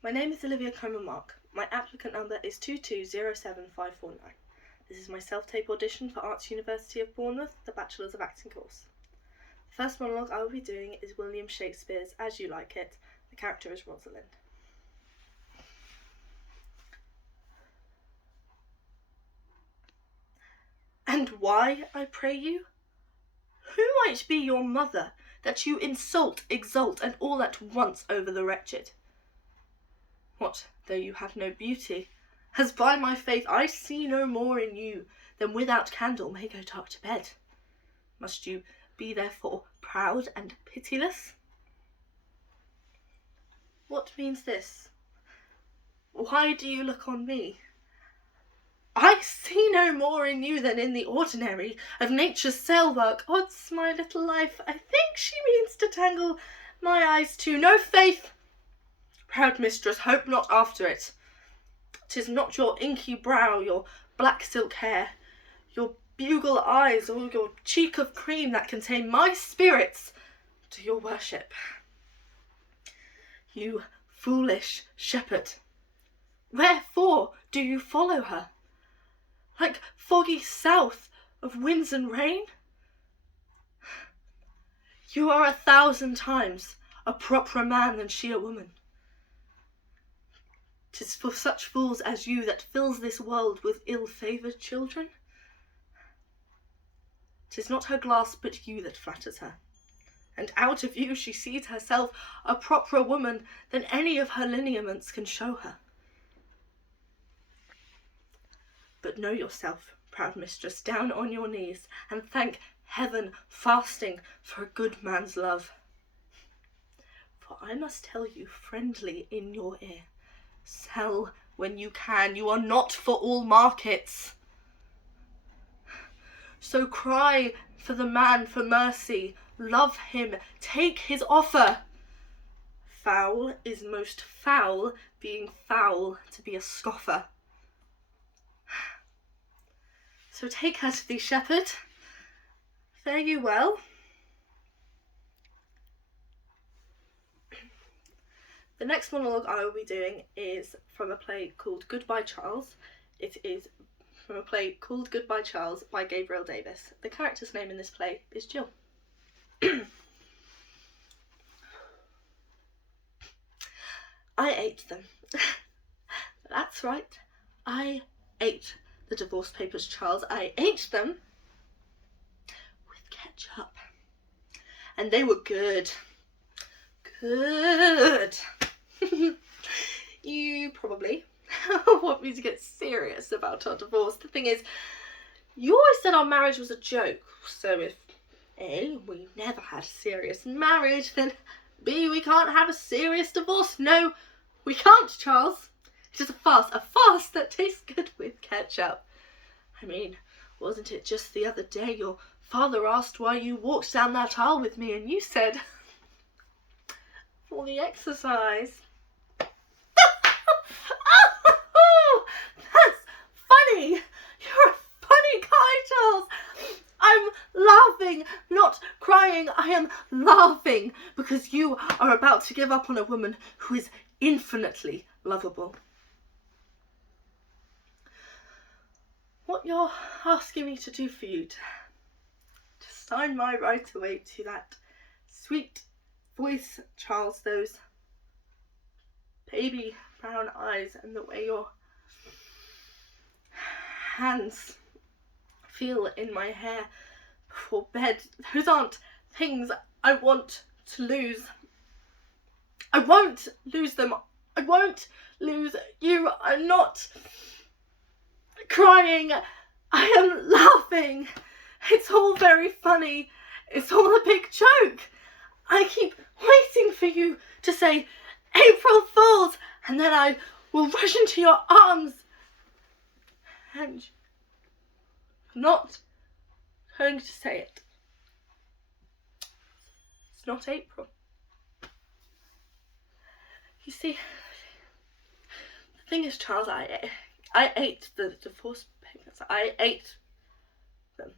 My name is Olivia Cohman-Mark. My applicant number is 2207549. This is my self-tape audition for Arts University of Bournemouth, the Bachelors of Acting course. The first monologue I will be doing is William Shakespeare's As You Like It. The character is Rosalind. And why, I pray you? Who might be your mother, that you insult, exalt, and all at once over the wretched? What, though you have no beauty, as by my faith I see no more in you than without candle may go dark to bed? Must you be therefore proud and pitiless? What means this? Why do you look on me? I see no more in you than in the ordinary of nature's sail-work. Odds my little life, I think she means to tangle my eyes too. No faith, proud mistress, hope not after it. 'Tis not your inky brow, your black silk hair, your bugle eyes, or your cheek of cream that can tame my spirits to your worship. You foolish shepherd, wherefore do you follow her? Like foggy south of winds and rain? You are 1,000 times a properer man than she a woman. 'Tis for such fools as you that fills this world with ill-favoured children. 'Tis not her glass but you that flatters her, and out of you she sees herself a properer woman than any of her lineaments can show her. But know yourself, proud mistress, down on your knees, and thank heaven fasting for a good man's love. For I must tell you friendly in your ear, sell when you can, you are not for all markets. So cry for the man for mercy, love him, take his offer. Foul is most foul, being foul to be a scoffer. So take her to thee, shepherd. Fare you well. The next monologue I will be doing is from a play called Goodbye Charles. It is from a play called Goodbye Charles by Gabriel Davis. The character's name in this play is Jill. I ate them. That's right. I ate the divorce papers, Charles. I ate them with ketchup. And they were good. Good. You probably want me to get serious about our divorce. The thing is, you always said our marriage was a joke. So if A, we never had a serious marriage, then B, we can't have a serious divorce. No, we can't, Charles. It is a farce that tastes good with ketchup. I mean, wasn't it just the other day your father asked why you walked down that aisle with me and you said, for the exercise. Oh, that's funny. You're a funny guy, Charles. I'm laughing, not crying. I am laughing because you are about to give up on a woman who is infinitely lovable. What you're asking me to do for you, to sign my right away to that sweet voice, Charles, those baby brown eyes, and the way your hands feel in my hair before bed, those aren't things I want to lose. I won't lose them. I won't lose you. I'm not crying. I am laughing. It's all very funny. It's all a big joke. I keep waiting for you to say April Fools, and then I will rush into your arms. And I'm not going to say it. It's not April. You see, the thing is, Charles, I ate the divorce papers. I ate them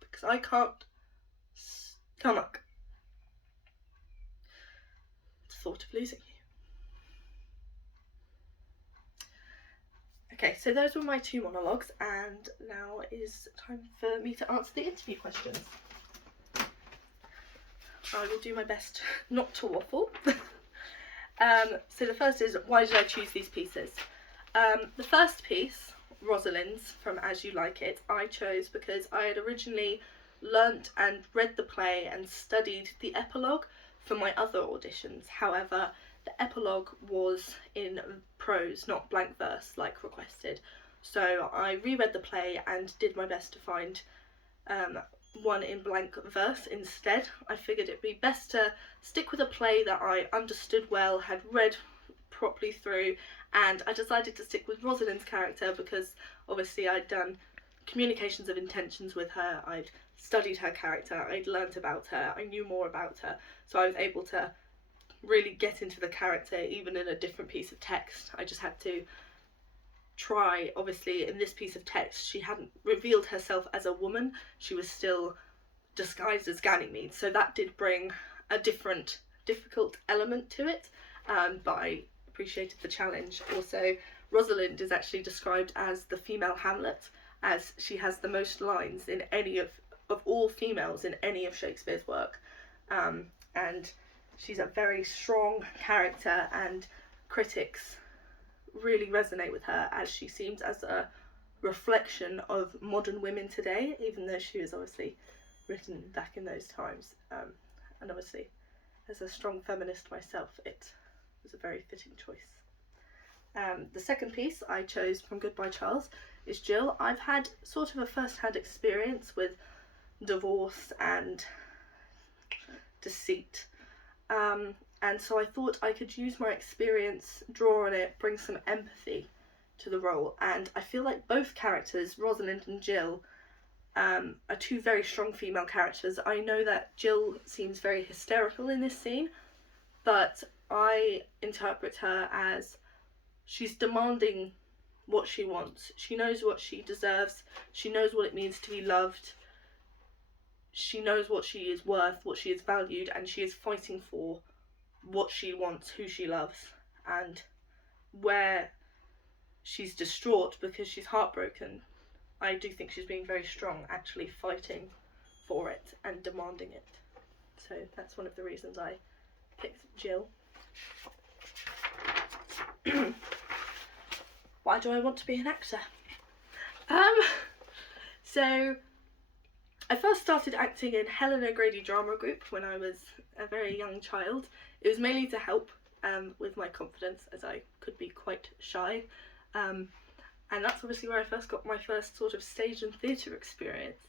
because I can't stomach thought of losing you. Okay, so those were my 2 monologues, and now it is time for me to answer the interview questions. I will do my best not to waffle. So the first is, why did I choose these pieces? The first piece, Rosalind's from As You Like It, I chose because I had originally learnt and read the play and studied the epilogue for my other auditions. However, the epilogue was in prose, not blank verse like requested. So I reread the play and did my best to find one in blank verse instead. I figured it'd be best to stick with a play that I understood well, had read properly through, and I decided to stick with Rosalind's character because obviously I'd done communications of intentions with her, I'd studied her character, I'd learnt about her, I knew more about her, so I was able to really get into the character even in a different piece of text. I just had to try. Obviously in this piece of text she hadn't revealed herself as a woman, she was still disguised as Ganymede, so that did bring a different difficult element to it, but I appreciated the challenge. Also, Rosalind is actually described as the female Hamlet, as she has the most lines in any of all females in any of Shakespeare's work, and she's a very strong character, and critics really resonate with her as she seems as a reflection of modern women today, even though she was obviously written back in those times, and obviously as a strong feminist myself it was a very fitting choice. The second piece I chose from Goodbye Charles is Jill. I've had sort of a first-hand experience with divorce and deceit, and so I thought I could use my experience, draw on it, bring some empathy to the role, and I feel like both characters, Rosalind and Jill, are 2 very strong female characters. I know that Jill seems very hysterical in this scene, but I interpret her as she's demanding what she wants. She knows what she deserves, she knows what it means to be loved, she knows what she is worth, what she is valued, and she is fighting for what she wants, who she loves, and where she's distraught because she's heartbroken. I do think she's being very strong, actually fighting for it and demanding it. So that's one of the reasons I picked Jill. Why do I want to be an actor? So I first started acting in Helen O'Grady Drama Group when I was a very young child. It was mainly to help with my confidence, as I could be quite shy. And that's obviously where I first got my first sort of stage and theatre experience.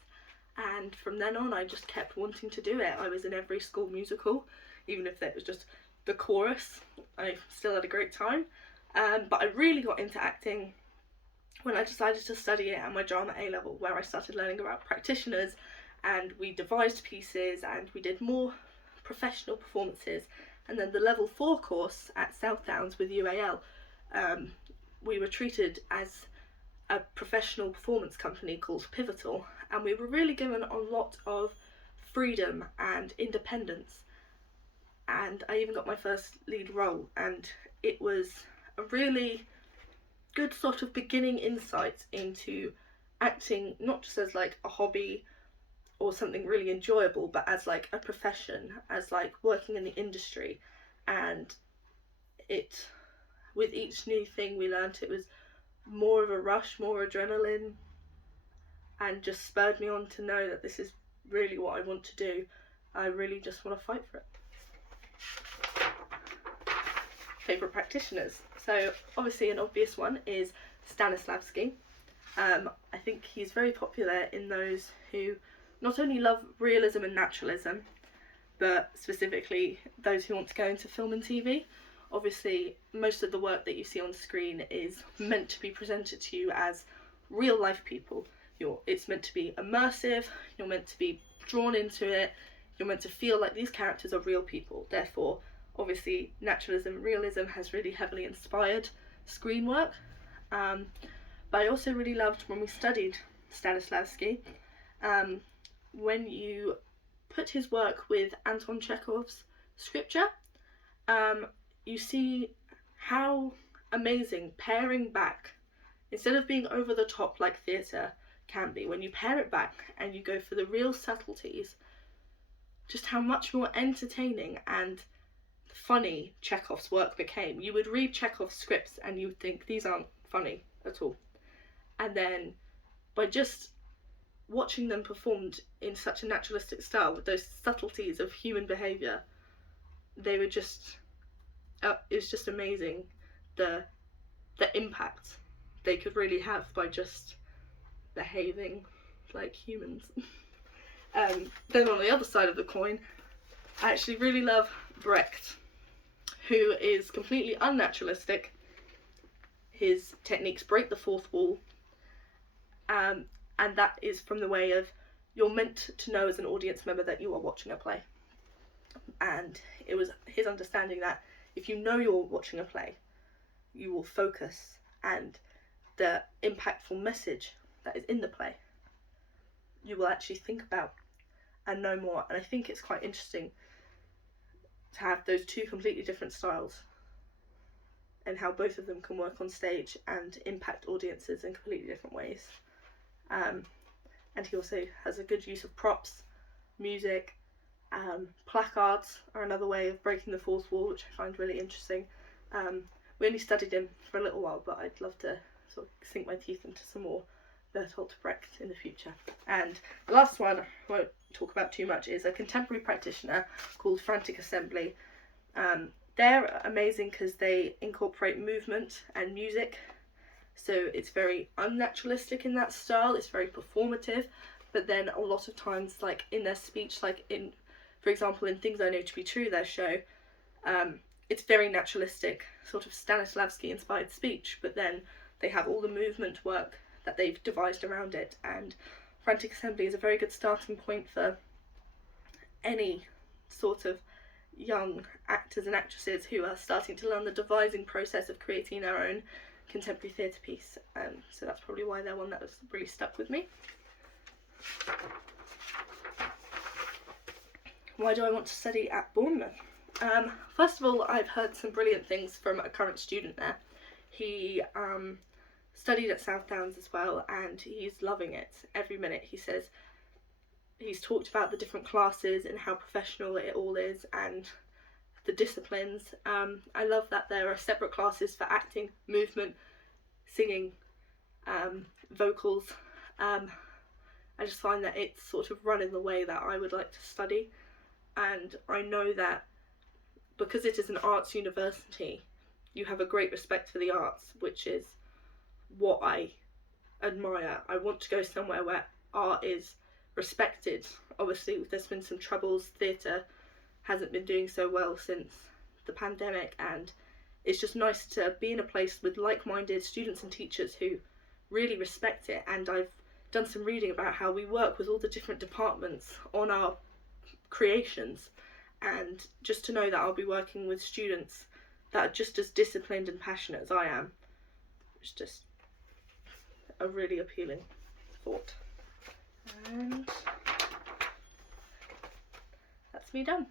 And from then on I just kept wanting to do it. I was in every school musical, even if it was just the chorus. I still had a great time. But I really got into acting when I decided to study it at my drama A-level, where I started learning about practitioners, and we devised pieces and we did more professional performances. And then the level 4 course at South Downs with UAL, we were treated as a professional performance company called Pivotal, and we were really given a lot of freedom and independence, and I even got my first lead role, and it was a really good sort of beginning insight into acting, not just as like a hobby or something really enjoyable, but as like a profession, as like working in the industry. And it, with each new thing we learnt, it was more of a rush, more adrenaline, and just spurred me on to know that this is really what I want to do. I really just want to fight for it. Favourite practitioners. So obviously an obvious one is Stanislavski. I think he's very popular in those who not only love realism and naturalism, but specifically those who want to go into film and TV. Obviously most of the work that you see on screen is meant to be presented to you as real life people. It's meant to be immersive, you're meant to be drawn into it, you're meant to feel like these characters are real people. Therefore, obviously naturalism, realism has really heavily inspired screen work. But I also really loved when we studied Stanislavski, when you put his work with Anton Chekhov's scripture, you see how amazing paring back, instead of being over the top like theatre can be, when you pare it back and you go for the real subtleties, just how much more entertaining and funny Chekhov's work became. You would read Chekhov's scripts and you would think these aren't funny at all. And then by just watching them performed in such a naturalistic style with those subtleties of human behaviour, they were just, it was just amazing the impact they could really have by just behaving like humans. Then on the other side of the coin, I actually really love Brecht, who is completely unnaturalistic. His techniques break the fourth wall, and that is from the way of, you're meant to know as an audience member that you are watching a play. And it was his understanding that if you know you're watching a play, you will focus, and the impactful message that is in the play you will actually think about and know more. And I think it's quite interesting to have those two completely different styles and how both of them can work on stage and impact audiences in completely different ways. And he also has a good use of props, music, placards are another way of breaking the fourth wall, which I find really interesting. We only studied him for a little while, but I'd love to sort of sink my teeth into some more Bertolt Brecht in the future. And the last one I won't talk about too much is a contemporary practitioner called Frantic Assembly. They're amazing because they incorporate movement and music, so it's very unnaturalistic in that style. It's very performative, but then a lot of times, like in their speech, like in, for example, in Things I Know to Be True, their show, it's very naturalistic, sort of Stanislavski inspired speech, but then they have all the movement work that they've devised around it. And Frantic Assembly is a very good starting point for any sort of young actors and actresses who are starting to learn the devising process of creating their own contemporary theatre piece. So that's probably why they're one that has really stuck with me. Why do I want to study at Bournemouth? First of all, I've heard some brilliant things from a current student there. He studied at South Downs as well, and he's loving it every minute. He says he's talked about the different classes and how professional it all is, and the disciplines. I love that there are separate classes for acting, movement, singing, vocals. I just find that it's sort of run in the way that I would like to study, and I know that because it is an arts university, you have a great respect for the arts, which is what I admire. I want to go somewhere where art is respected. Obviously, there's been some troubles. Theatre hasn't been doing so well since the pandemic, and it's just nice to be in a place with like-minded students and teachers who really respect it. And I've done some reading about how we work with all the different departments on our creations, and just to know that I'll be working with students that are just as disciplined and passionate as I am, it's just a really appealing thought. And that's me done.